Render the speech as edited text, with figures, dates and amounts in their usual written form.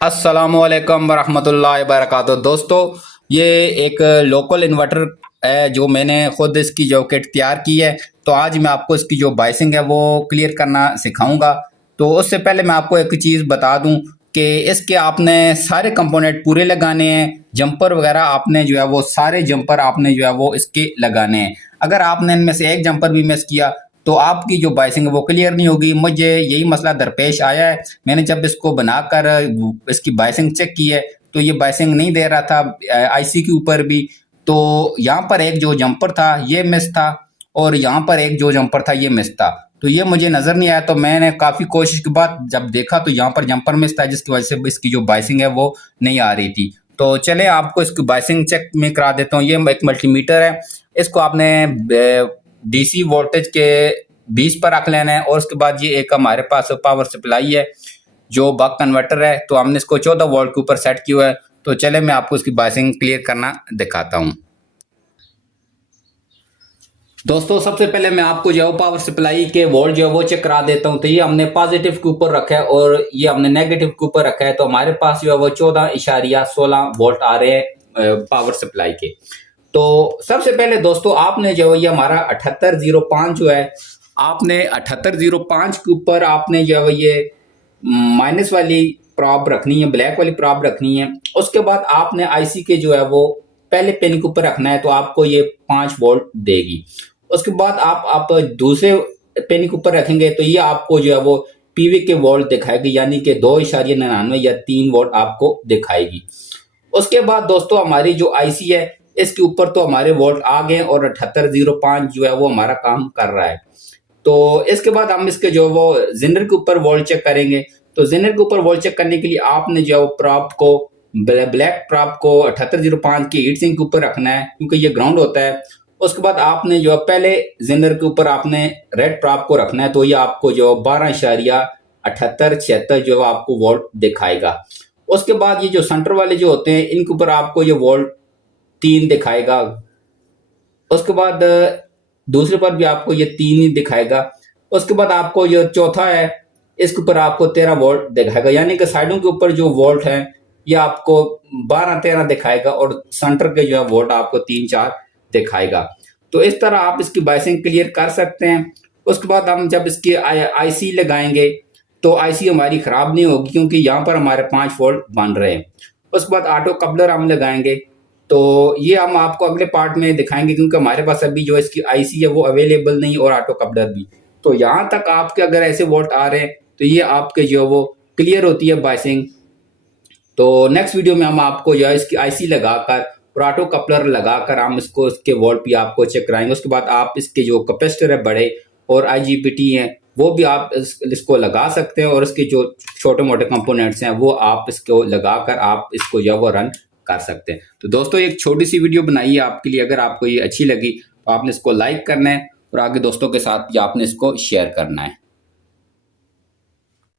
अस्सलामुअलैकुम वरहमतुल्लाहि वबरकातुहू। दोस्तों, ये एक लोकल इन्वर्टर है जो मैंने खुद इसकी जो किट तैयार की है। तो आज मैं आपको इसकी जो बाइसिंग है वो क्लियर करना सिखाऊंगा। तो उससे पहले मैं आपको एक चीज़ बता दूं कि इसके आपने सारे कंपोनेंट पूरे लगाने हैं। जंपर वगैरह आपने जो है वो सारे जंपर आपने जो है वो इसके लगाने हैं। अगर आपने इनमें से एक जंपर भी मिस किया तो आपकी जो बाइसिंग है वो क्लियर नहीं होगी। मुझे यही मसला दरपेश आया है। मैंने जब इसको बनाकर इसकी बाइसिंग चेक की है तो ये बाइसिंग नहीं दे रहा था आईसी के ऊपर भी। तो यहाँ पर एक जो जंपर था ये मिस था और यहाँ पर एक जो जंपर था ये मिस था। तो ये मुझे नज़र नहीं आया। तो मैंने काफ़ी कोशिश के बाद जब देखा तो यहाँ पर जंपर मिस था, जिसकी वजह से इसकी जो बाइसिंग है वो नहीं आ रही थी। तो चले आपको इसकी बाइसिंग चेक में करा देता हूँ। ये एक मल्टीमीटर है। इसको आपने डीसी वोल्टेज के 20 पर रख लेना है और उसके बाद ये एक हमारे पास पावर सप्लाई है जो बक कन्वर्टर है। तो हमने इसको 14 वोल्ट के ऊपर सेट किया हुआ है। तो चले मैं आपको इसकी बाइसिंग क्लियर करना दिखाता हूँ। दोस्तों, सबसे पहले मैं आपको जो है पावर सप्लाई के वोल्ट जो है वो चेक करा देता हूँ। तो ये हमने पॉजिटिव के ऊपर रखा है और ये हमने नेगेटिव के ऊपर रखा है। तो हमारे पास जो है वो 14.16 वोल्ट आ रहे हैं पावर सप्लाई के। तो सबसे पहले दोस्तों आपने जो है ये हमारा 7805 जो है, आपने 7805 के ऊपर आपने जो है ये माइनस वाली प्रॉब रखनी है, ब्लैक वाली प्रॉब रखनी है। उसके बाद आपने आईसी के जो है वो पहले पिन के ऊपर रखना है तो आपको ये 5 वोल्ट देगी। उसके बाद आप दूसरे पिन के ऊपर रखेंगे तो ये आपको जो है वो पीवी के वोल्ट दिखाएगी, यानी कि 2.99 या 3 वोल्ट आपको दिखाएगी। उसके बाद दोस्तों हमारी जो आईसी है इसके ऊपर तो हमारे वोल्ट आ गए और 7805 जो है वो हमारा काम कर रहा है। तो इसके बाद हम इसके जो वो जिनर के ऊपर वोल्ट चेक करेंगे। तो जिनर के ऊपर वोल्ट चेक करने के लिए आपने जो प्रॉप को ब्लैक प्रॉप को 7805 की हीट सिंक के ऊपर रखना है क्योंकि ये ग्राउंड होता है। उसके बाद आपने जो पहले जिनर के ऊपर आपने रेड प्रॉप को रखना है। तो ये आपको जो 12.7876 जो आपको वोल्ट दिखाएगा। उसके बाद ये जो सेंटर वाले जो होते हैं इनके ऊपर आपको ये वोल्ट 3 दिखाएगा। उसके बाद दूसरे पर भी आपको ये 3 ही दिखाएगा। उसके बाद आपको जो चौथा है इसके ऊपर आपको 13 वोल्ट दिखाएगा, यानी कि साइडों के ऊपर जो वोल्ट है ये आपको 12-13 दिखाएगा और सेंटर के जो है वोल्ट आपको 3-4 दिखाएगा। तो इस तरह आप इसकी बाइसिंग क्लियर कर सकते हैं। उसके बाद हम जब इसकी आईसी लगाएंगे तो आईसी हमारी खराब नहीं होगी क्योंकि यहाँ पर हमारे 5 वोल्ट बन रहे हैं। उसके बाद ऑटो कपलर हम लगाएंगे। तो ये हम आपको अगले पार्ट में दिखाएंगे क्योंकि हमारे पास अभी जो इसकी आईसी है वो अवेलेबल नहीं और ऑटो कपलर भी। तो यहाँ तक आपके अगर ऐसे वोल्ट आ रहे हैं तो ये आपके जो वो क्लियर होती है बाइसिंग। तो नेक्स्ट वीडियो में हम आपको जो है इसकी आईसी लगाकर और ऑटो कपलर लगाकर हम इसको इसके वोल्ट भी आपको चेक कराएंगे। उसके बाद आप इसके जो कैपेसिटर है बड़े और आईजीबीटी हैं वो भी आप इसको लगा सकते हैं और इसके जो छोटे मोटे कंपोनेंट्स हैं वो आप इसको लगाकर आप इसको जो वो रन कर सकते हैं। तो दोस्तों, एक छोटी सी वीडियो बनाई है आपके लिए। अगर आपको ये अच्छी लगी तो आपने इसको लाइक करना है और आगे दोस्तों के साथ आपने इसको शेयर करना है।